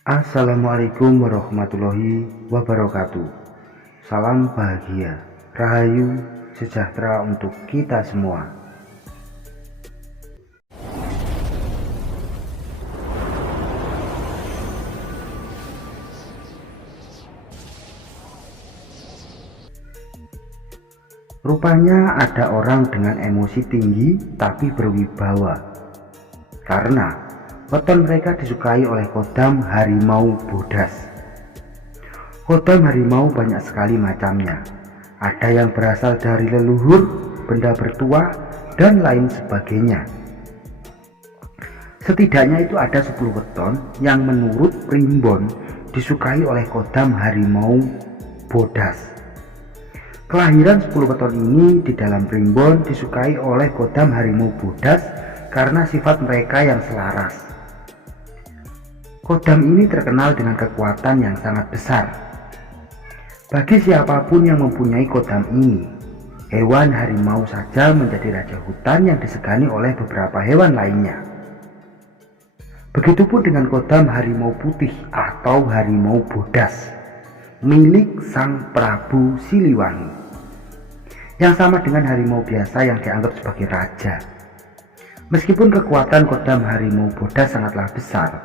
Assalamualaikum warahmatullahi wabarakatuh. Salam bahagia, rahayu, sejahtera untuk kita semua. Rupanya ada orang dengan emosi tinggi tapi berwibawa, karena weton mereka disukai oleh kodam harimau bodas. Kodam harimau banyak sekali macamnya. Ada yang berasal dari leluhur, benda bertuah, dan lain sebagainya. Setidaknya itu ada 10 weton yang menurut Primbon disukai oleh kodam harimau bodas. Kelahiran 10 weton ini di dalam Primbon disukai oleh kodam harimau bodas karena sifat mereka yang selaras. Kodam ini terkenal dengan kekuatan yang sangat besar. Bagi siapapun yang mempunyai kodam ini, hewan harimau saja menjadi raja hutan yang disegani oleh beberapa hewan lainnya. Begitupun dengan kodam harimau putih atau harimau bodas milik Sang Prabu Siliwangi, yang sama dengan harimau biasa yang dianggap sebagai raja. Meskipun kekuatan kodam harimau bodas sangatlah besar,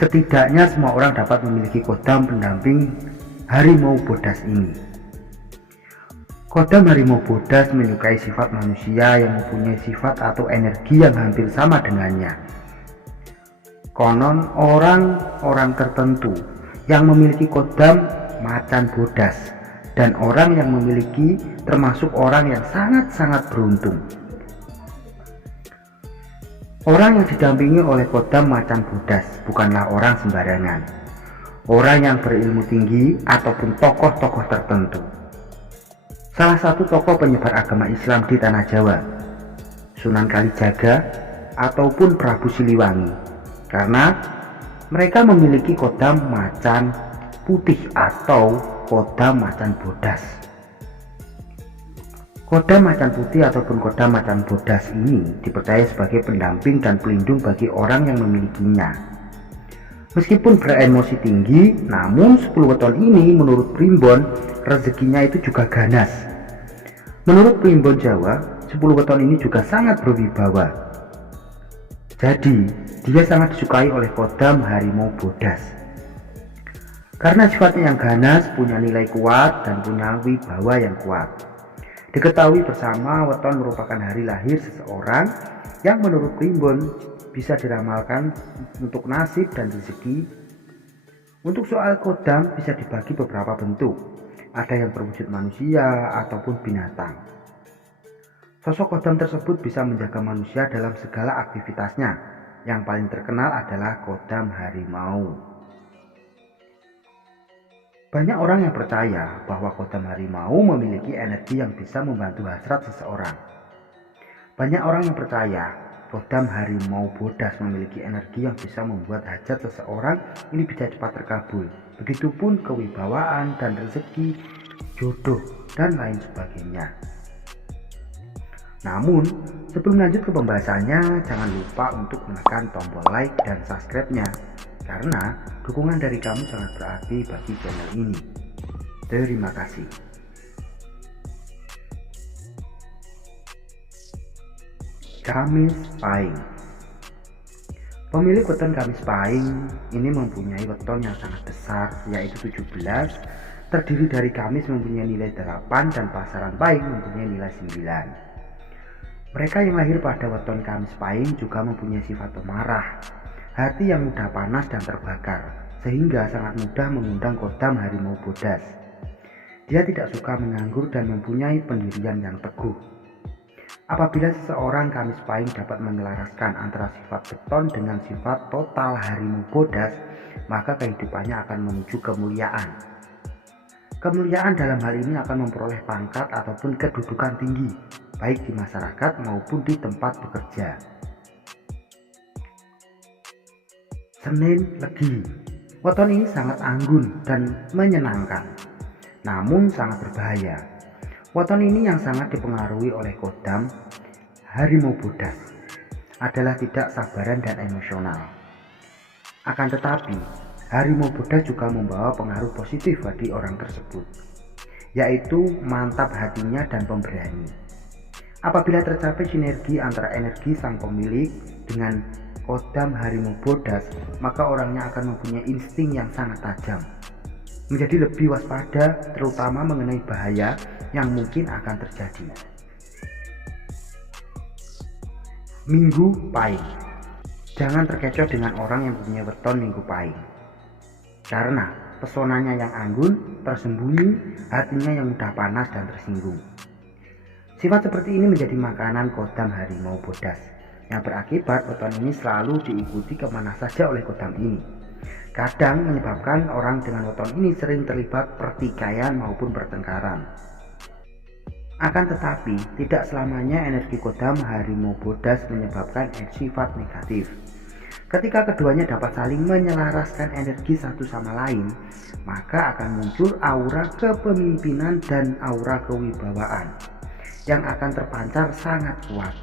setidaknya semua orang dapat memiliki kodam pendamping harimau bodas ini. Kodam harimau bodas menyukai sifat manusia yang mempunyai sifat atau energi yang hampir sama dengannya. Konon orang-orang tertentu yang memiliki kodam macan bodas dan orang yang memiliki termasuk orang yang sangat-sangat beruntung. Orang yang didampingi oleh kodam macan bodas bukanlah orang sembarangan, orang yang berilmu tinggi ataupun tokoh-tokoh tertentu. Salah satu tokoh penyebar agama Islam di tanah Jawa, Sunan Kalijaga ataupun Prabu Siliwangi, karena mereka memiliki kodam macan putih atau kodam macan bodas. Kodam macan putih ataupun kodam macan bodas ini dipercaya sebagai pendamping dan pelindung bagi orang yang memilikinya. Meskipun beremosi tinggi, namun 10 weton ini menurut Primbon rezekinya itu juga ganas. Menurut Primbon Jawa, 10 weton ini juga sangat berwibawa. Jadi, dia sangat disukai oleh kodam harimau bodas. Karena sifatnya yang ganas, punya nilai kuat, dan punya wibawa yang kuat. Diketahui bersama weton merupakan hari lahir seseorang yang menurut Primbon bisa diramalkan untuk nasib dan rezeki. Untuk soal kodam bisa dibagi beberapa bentuk. Ada yang berwujud manusia ataupun binatang. Sosok kodam tersebut bisa menjaga manusia dalam segala aktivitasnya. Yang paling terkenal adalah kodam harimau. Banyak orang yang percaya bahwa kodam harimau memiliki energi yang bisa membantu hasrat seseorang. Banyak orang yang percaya kodam harimau bodas memiliki energi yang bisa membuat hajat seseorang ini bisa cepat terkabul. Begitupun kewibawaan dan rezeki, jodoh, dan lain sebagainya. Namun, sebelum lanjut ke pembahasannya, jangan lupa untuk menekan tombol like dan subscribe-nya, karena dukungan dari kamu sangat berarti bagi channel ini. Terima kasih. Kamis Pahing. Pemilik weton Kamis Pahing ini mempunyai weton yang sangat besar, yaitu 17, terdiri dari Kamis mempunyai nilai 8 dan pasaran Pahing mempunyai nilai 9. Mereka yang lahir pada weton Kamis Pahing juga mempunyai sifat pemarah, hati yang mudah panas dan terbakar, sehingga sangat mudah mengundang kodam harimau bodas. Dia tidak suka menganggur dan mempunyai pendirian yang teguh. Apabila seseorang Kamis Pahing dapat menyelaraskan antara sifat beton dengan sifat total harimau bodas, maka kehidupannya akan menuju kemuliaan. Kemuliaan dalam hal ini akan memperoleh pangkat ataupun kedudukan tinggi, baik di masyarakat maupun di tempat bekerja. Senin Legi. Weton ini sangat anggun dan menyenangkan, namun sangat berbahaya. Weton ini yang sangat dipengaruhi oleh kodam harimau bodas adalah tidak sabaran dan emosional. Akan tetapi, harimau bodas juga membawa pengaruh positif bagi orang tersebut, yaitu mantap hatinya dan pemberani. Apabila tercapai sinergi antara energi sang pemilik dengan kodam harimau bodas, maka orangnya akan mempunyai insting yang sangat tajam, menjadi lebih waspada terutama mengenai bahaya yang mungkin akan terjadi. Minggu Pahing. Jangan terkecoh dengan orang yang punya weton Minggu Pahing, karena pesonanya yang anggun, tersembunyi, hatinya yang mudah panas dan tersinggung. Sifat seperti ini menjadi makanan kodam harimau bodas, yang berakibat weton ini selalu diikuti kemana saja oleh kodam ini. Kadang menyebabkan orang dengan weton ini sering terlibat pertikaian maupun pertengkaran. Akan tetapi, tidak selamanya energi kodam harimau bodas menyebabkan sifat negatif. Ketika keduanya dapat saling menyelaraskan energi satu sama lain, maka akan muncul aura kepemimpinan dan aura kewibawaan yang akan terpancar sangat kuat.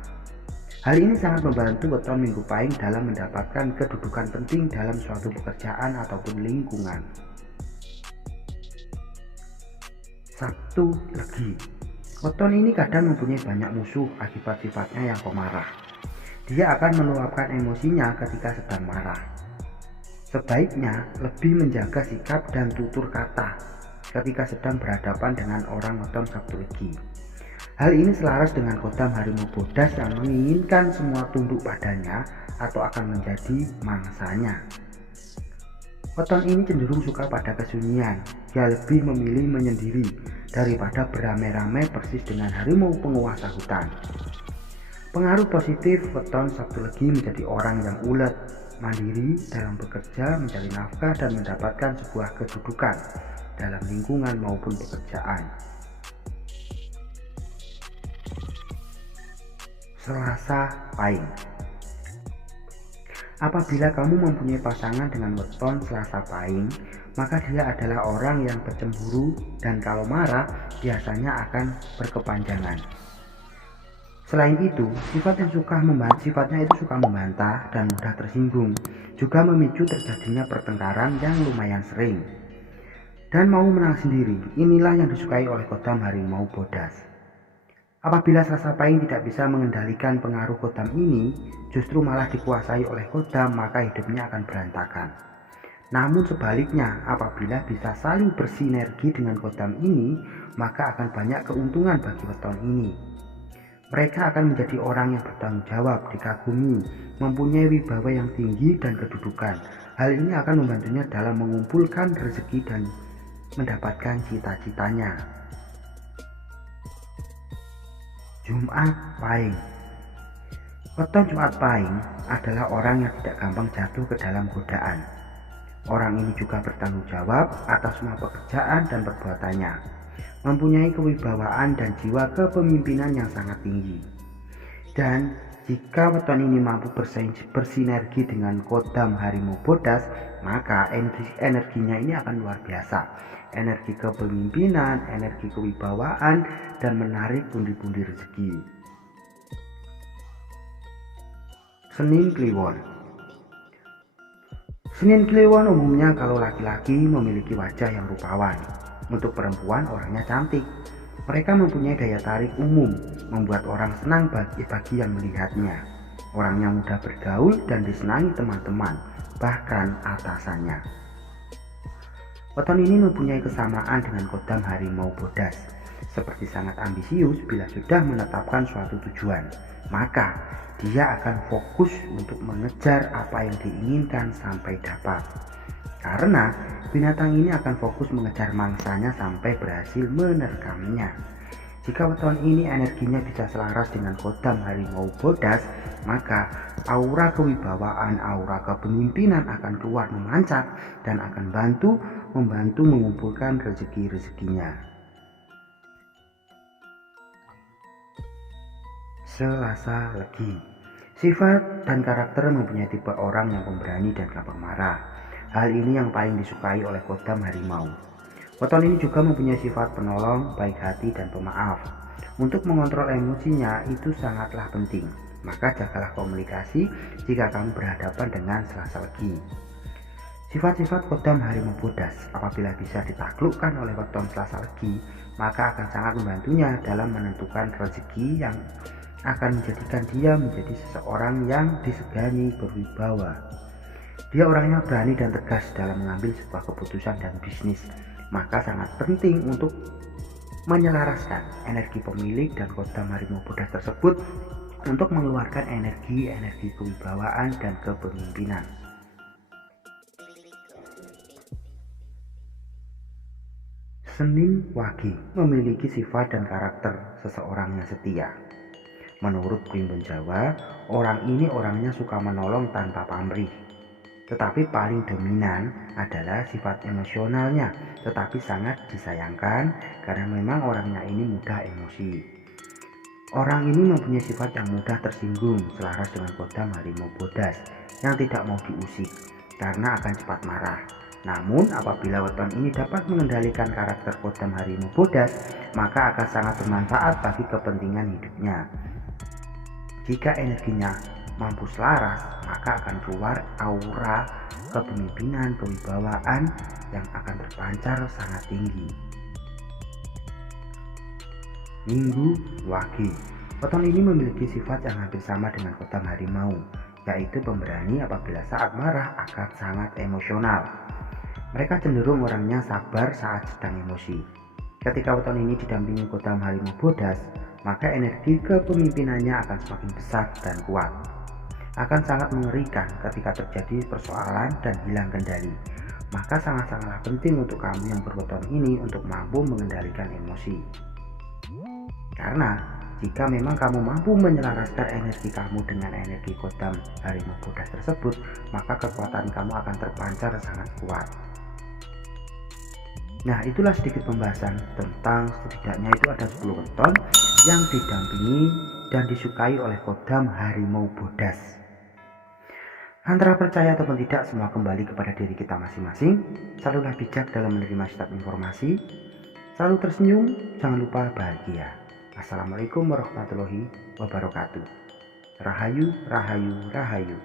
Hal ini sangat membantu weton Minggu Pahing dalam mendapatkan kedudukan penting dalam suatu pekerjaan ataupun lingkungan. Sabtu Legi. Weton ini kadang mempunyai banyak musuh akibat sifatnya yang pemarah. Dia akan meluapkan emosinya ketika sedang marah. Sebaiknya lebih menjaga sikap dan tutur kata ketika sedang berhadapan dengan orang weton Sabtu Legi. Hal ini selaras dengan kodam harimau bodas yang menginginkan semua tunduk padanya atau akan menjadi mangsanya. Weton ini cenderung suka pada kesunyian. Dia lebih memilih menyendiri daripada beramai-ramai persis dengan harimau penguasa hutan. Pengaruh positif weton Sabtu Legi menjadi orang yang ulet, mandiri dalam bekerja, mencari nafkah dan mendapatkan sebuah kedudukan dalam lingkungan maupun pekerjaan. Selasa Pahing. Apabila kamu mempunyai pasangan dengan weton Selasa Pahing, maka dia adalah orang yang bercemburu dan kalau marah biasanya akan berkepanjangan. Selain itu, sifatnya itu suka membantah dan mudah tersinggung, juga memicu terjadinya pertengkaran yang lumayan sering. Dan mau menang sendiri, inilah yang disukai oleh kodam harimau bodas. Apabila Selasa Pahing tidak bisa mengendalikan pengaruh kodam ini, justru malah dikuasai oleh kodam, maka hidupnya akan berantakan. Namun sebaliknya, apabila bisa saling bersinergi dengan kodam ini, maka akan banyak keuntungan bagi weton ini. Mereka akan menjadi orang yang bertanggung jawab, dikagumi, mempunyai wibawa yang tinggi dan kedudukan. Hal ini akan membantunya dalam mengumpulkan rezeki dan mendapatkan cita-citanya. Jumat Pahing. Weton Jumat Pahing adalah orang yang tidak gampang jatuh ke dalam godaan. Orang ini juga bertanggung jawab atas semua pekerjaan dan perbuatannya, mempunyai kewibawaan dan jiwa kepemimpinan yang sangat tinggi. Dan jika weton ini mampu bersinergi dengan kodam harimau bodas, maka energinya ini akan luar biasa. Energi kepemimpinan, energi kewibawaan, dan menarik pundi-pundi rezeki. Senin Kliwon. Senin Kliwon umumnya kalau laki-laki memiliki wajah yang rupawan. Untuk perempuan orangnya cantik. Mereka mempunyai daya tarik umum, membuat orang senang bagi yang melihatnya. Orangnya mudah bergaul dan disenangi teman-teman, bahkan atasannya. Weton ini mempunyai kesamaan dengan kodam harimau bodas, seperti sangat ambisius. Bila sudah menetapkan suatu tujuan, maka dia akan fokus untuk mengejar apa yang diinginkan sampai dapat. Karena binatang ini akan fokus mengejar mangsanya sampai berhasil menerkamnya. Jika weton ini energinya bisa selaras dengan kodam harimau bodas, maka aura kewibawaan, aura kepemimpinan akan keluar memancar dan akan membantu mengumpulkan rezeki-rezekinya. Selasa Legi. Sifat dan karakter mempunyai tipe orang yang pemberani dan gampang marah. Hal ini yang paling disukai oleh kodam harimau. Weton ini juga mempunyai sifat penolong, baik hati, dan pemaaf. Untuk mengontrol emosinya itu sangatlah penting. Maka jagalah komunikasi jika kamu berhadapan dengan Selasa Legi. Sifat-sifat kodam harimau bodas apabila bisa ditaklukkan oleh weton Selasa Legi, maka akan sangat membantunya dalam menentukan rezeki yang akan menjadikan dia menjadi seseorang yang disegani, berwibawa. Dia orangnya berani dan tegas dalam mengambil sebuah keputusan dan bisnis, maka sangat penting untuk menyelaraskan energi pemilik dan kodam harimau bodas tersebut untuk mengeluarkan energi kewibawaan dan kepemimpinan. Senin Wage memiliki sifat dan karakter seseorang yang setia. Menurut Primbon Jawa, orang ini orangnya suka menolong tanpa pamrih. Tetapi paling dominan adalah sifat emosionalnya, tetapi sangat disayangkan karena memang orangnya ini mudah emosi. Orang ini mempunyai sifat yang mudah tersinggung, selaras dengan kodam harimau bodas yang tidak mau diusik karena akan cepat marah. Namun apabila weton ini dapat mengendalikan karakter kodam harimau bodas, maka akan sangat bermanfaat bagi kepentingan hidupnya. Jika energinya mampu selaras, maka akan keluar aura kepemimpinan, kewibawaan yang akan terpancar sangat tinggi. Minggu Wage. Weton ini memiliki sifat yang hampir sama dengan kodam harimau, yaitu pemberani apabila saat marah akan sangat emosional. Mereka cenderung orangnya sabar saat sedang emosi. Ketika weton ini didampingi kodam harimau bodas, maka energi kepemimpinannya akan semakin besar dan kuat. Akan sangat mengerikan ketika terjadi persoalan dan hilang kendali. Maka sangat-sangatlah penting untuk kamu yang berweton ini untuk mampu mengendalikan emosi. Karena jika memang kamu mampu menyelaraskan energi kamu dengan energi kodam harimau bodas tersebut, maka kekuatan kamu akan terpancar sangat kuat. Nah, itulah sedikit pembahasan tentang setidaknya itu ada 10 weton yang didampingi dan disukai oleh kodam harimau bodas. Antara percaya ataupun tidak, semua kembali kepada diri kita masing-masing. Selalulah bijak dalam menerima setiap informasi. Selalu tersenyum, jangan lupa bahagia. Assalamualaikum warahmatullahi wabarakatuh. Rahayu, rahayu, rahayu.